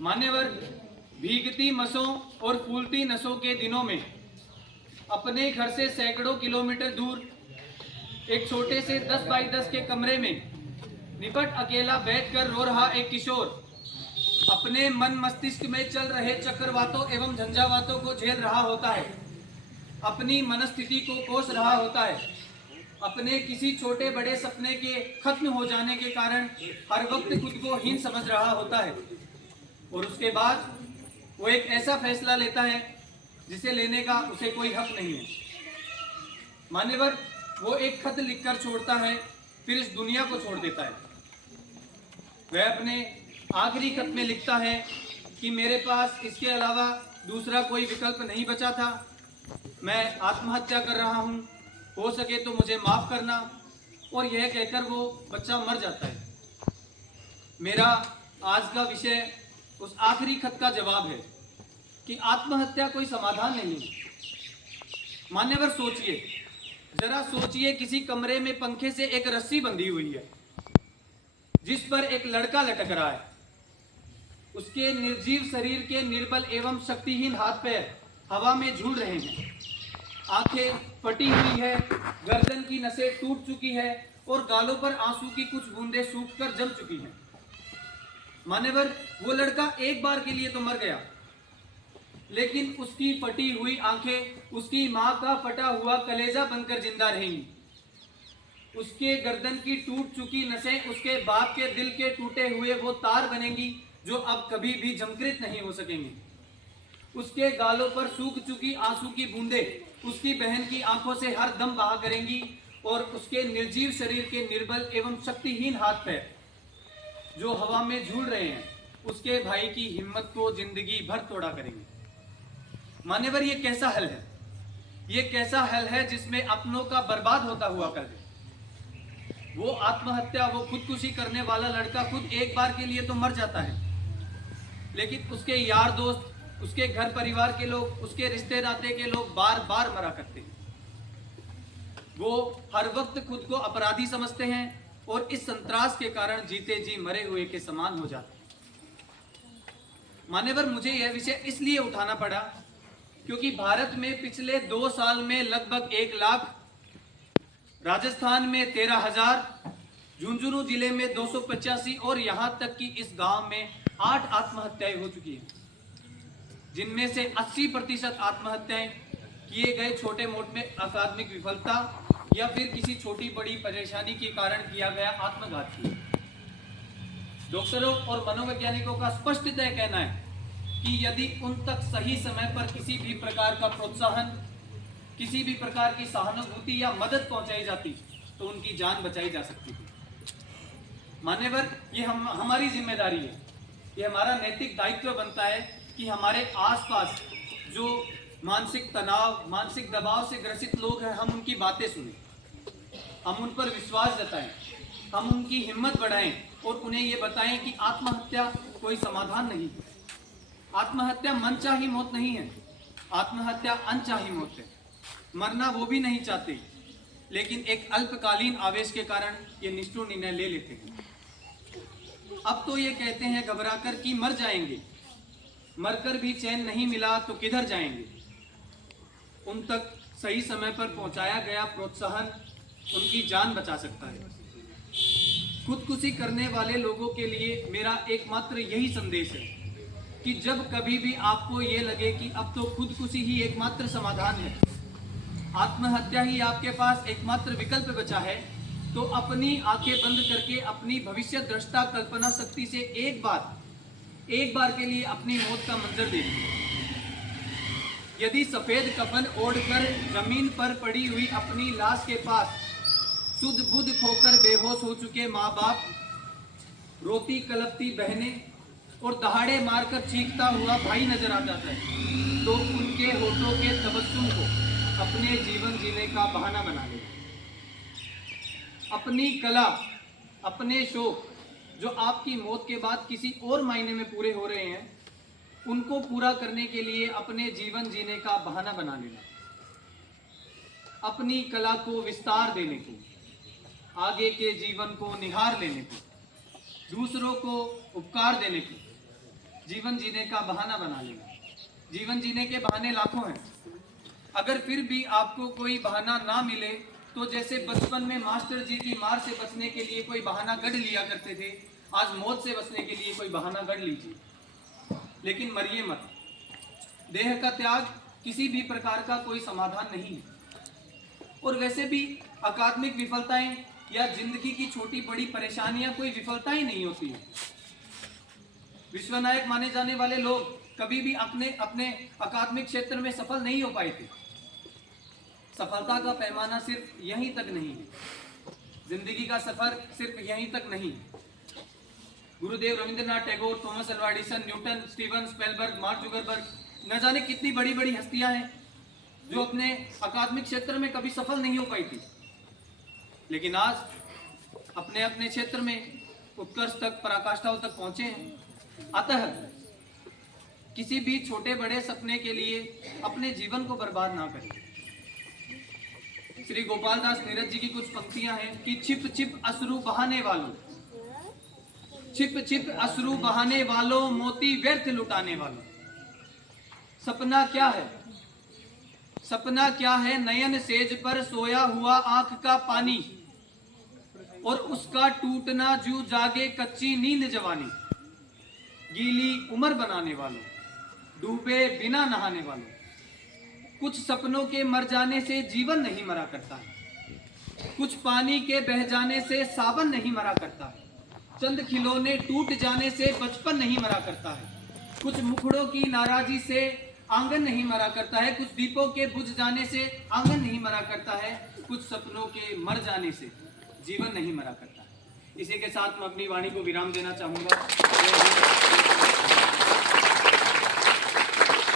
मान्यवर, भीगती मसों और फूलती नसों के दिनों में अपने घर से सैकड़ों किलोमीटर दूर एक छोटे से 10 बाई 10 के कमरे में निपट अकेला बैठकर रो रहा एक किशोर अपने मन मस्तिष्क में चल रहे चक्रवातों एवं झंझावातों को झेल रहा होता है, अपनी मनस्थिति को कोस रहा होता है, अपने किसी छोटे बड़े सपने के खत्म हो जाने के कारण हर वक्त खुद को हीन समझ रहा होता है। और उसके बाद वो एक ऐसा फैसला लेता है जिसे लेने का उसे कोई हक नहीं है। मान्यवर, वो एक खत लिखकर छोड़ता है, फिर इस दुनिया को छोड़ देता है। वह अपने आखिरी खत में लिखता है कि मेरे पास इसके अलावा दूसरा कोई विकल्प नहीं बचा था, मैं आत्महत्या कर रहा हूँ, हो सके तो मुझे माफ करना। और यह कहकर वो बच्चा मर जाता है। मेरा आज का विषय उस आखिरी खत का जवाब है कि आत्महत्या कोई समाधान नहीं है। मान्यवर, सोचिए, जरा सोचिए, किसी कमरे में पंखे से एक रस्सी बंधी हुई है जिस पर एक लड़का लटक रहा है। उसके निर्जीव शरीर के निर्बल एवं शक्तिहीन हाथ पैर हवा में झूल रहे हैं, आंखें फटी हुई है, गर्दन की नसें टूट चुकी है और गालों पर आंसू की कुछ बूंदें सूखकर जम चुकी हैं। मान्यवर, वो लड़का एक बार के लिए तो मर गया, लेकिन उसकी फटी हुई आंखें उसकी मां का फटा हुआ कलेजा बनकर जिंदा रहेंगी। उसके गर्दन की टूट चुकी नसें उसके बाप के दिल के टूटे हुए वो तार बनेंगी जो अब कभी भी जमकृत नहीं हो सकेंगे। उसके गालों पर सूख चुकी आंसू की बूंदें उसकी बहन की आंखों से हर दम बहा करेंगी और उसके निर्जीव शरीर के निर्बल एवं शक्तिहीन हाथ पैर जो हवा में झूल रहे हैं उसके भाई की हिम्मत को जिंदगी भर तोड़ा करेंगे। मान्यवर, ये कैसा हल है? ये कैसा हल है जिसमें अपनों का बर्बाद होता हुआ कर दे। वो आत्महत्या, वो खुदकुशी करने वाला लड़का खुद एक बार के लिए तो मर जाता है, लेकिन उसके यार दोस्त, उसके घर परिवार के लोग, उसके रिश्ते नाते के लोग बार बार मरा करते हैं। वो हर वक्त खुद को अपराधी समझते हैं और इस संत्रास के कारण जीते जी मरे हुए के समान हो जाते हैं। मान्यवर, मुझे यह विषय इसलिए उठाना पड़ा क्योंकि भारत में पिछले 2 साल में लगभग 1 लाख, राजस्थान में 13,000, झुंझुनू जिले में 285 और यहाँ तक कि इस गांव में 8 आत्महत्याएं हो चुकी हैं, जिनमें से 80% आत्महत्याएं किए गए छोटे मोटे अकादमिक विफलता या फिर किसी छोटी बड़ी परेशानी के कारण किया गया आत्मघात थी। डॉक्टरों और मनोवैज्ञानिकों का स्पष्टतः कहना है कि यदि उन तक सही समय पर किसी भी प्रकार का प्रोत्साहन, किसी भी प्रकार की सहानुभूति या मदद पहुंचाई जाती तो उनकी जान बचाई जा सकती थी। मान्यवर, ये हमारी जिम्मेदारी है, ये हमारा नैतिक दायित्व बनता है कि हमारे आसपास जो मानसिक तनाव, मानसिक दबाव से ग्रसित लोग हैं, हम उनकी बातें सुनें, हम उन पर विश्वास जताएं, हम उनकी हिम्मत बढ़ाएं और उन्हें ये बताएं कि आत्महत्या कोई समाधान नहीं है। आत्महत्या मनचाही मौत नहीं है, आत्महत्या अनचाही मौत है। मरना वो भी नहीं चाहते, लेकिन एक अल्पकालीन आवेश के कारण ये निष्ठुर निर्णय ले लेते हैं। अब तो ये कहते हैं घबराकर कि मर जाएंगे, मरकर भी चैन नहीं मिला तो किधर जाएंगे। उन तक सही समय पर पहुंचाया गया प्रोत्साहन उनकी जान बचा सकता है। खुदकुशी करने वाले लोगों के लिए मेरा एकमात्र यही संदेश है कि जब कभी भी आपको ये लगे कि अब तो खुदकुशी ही एकमात्र समाधान है, आत्महत्या ही आपके पास एकमात्र विकल्प बचा है, तो अपनी आंखें बंद करके अपनी भविष्य दृष्टा कल्पना शक्ति से एक बार के लिए अपनी मौत का मंजर देखिए। यदि सफेद कफन ओढ़कर जमीन पर पड़ी हुई अपनी लाश के पास सुध बुध खोकर बेहोश हो चुके माँ बाप, रोती कलपती बहनें और दहाड़े मारकर चीखता हुआ भाई नजर आ जाता है, तो उनके होठों के तबस्सुम को अपने जीवन जीने का बहाना बना ले। अपनी कला, अपने शौक जो आपकी मौत के बाद किसी और मायने में पूरे हो रहे हैं, उनको पूरा करने के लिए अपने जीवन जीने का बहाना बना लेना। अपनी कला को विस्तार देने को, आगे के जीवन को निहार लेने को, दूसरों को उपकार देने को, जीवन जीने का बहाना बना लेना। जीवन जीने के बहाने लाखों हैं। अगर फिर भी आपको कोई बहाना ना मिले तो जैसे बचपन में मास्टर जी की मार से बचने के लिए कोई बहाना गढ़ लिया करते थे, आज मौत से बचने के लिए कोई बहाना गढ़ लीजिए, लेकिन मरिए मत। देह का त्याग किसी भी प्रकार का कोई समाधान नहीं है। और वैसे भी अकादमिक विफलताएं या जिंदगी की छोटी बड़ी परेशानियां कोई विफलताएं नहीं होती है। विश्वनायक माने जाने वाले लोग कभी भी अपने अकादमिक क्षेत्र में सफल नहीं हो पाए थे। सफलता का पैमाना सिर्फ यहीं तक नहीं है, जिंदगी का सफर सिर्फ यहीं तक नहीं। Gurudev Rabindranath Tagore, Thomas Alva Edison, Newton, Steven Spielberg, mark Zuckerberg, न जाने कितनी बड़ी बड़ी हस्तियां हैं जो अपने अकादमिक क्षेत्र में कभी सफल नहीं हो पाई थी, लेकिन आज अपने अपने क्षेत्र में उत्कर्ष तक, पराकाष्ठाओं तक पहुंचे हैं। अतः किसी भी छोटे बड़े सपने के लिए अपने जीवन को बर्बाद ना करें। श्री गोपाल दास नीरज जी की कुछ पंक्तियां हैं कि छिप छिप अश्रु बहाने वालों, छिप छिप अश्रु बहाने वालों, मोती व्यर्थ लुटाने वालों। सपना क्या है? सपना क्या है? नयन सेज पर सोया हुआ आंख का पानी और उसका टूटना जू जागे कच्ची नींद जवानी। गीली उम्र बनाने वालों, डूबे बिना नहाने वालों। कुछ सपनों के मर जाने से जीवन नहीं मरा करता है, कुछ पानी के बह जाने से सावन नहीं मरा करता है, चंद खिलौने टूट जाने से बचपन नहीं मरा करता है, कुछ मुखड़ों की नाराजी से आंगन नहीं मरा करता है, कुछ दीपों के बुझ जाने से आंगन नहीं मरा करता है, कुछ सपनों के मर जाने से जीवन नहीं मरा करता है। इसी के साथ मैं अपनी वाणी को विराम देना चाहूंगा।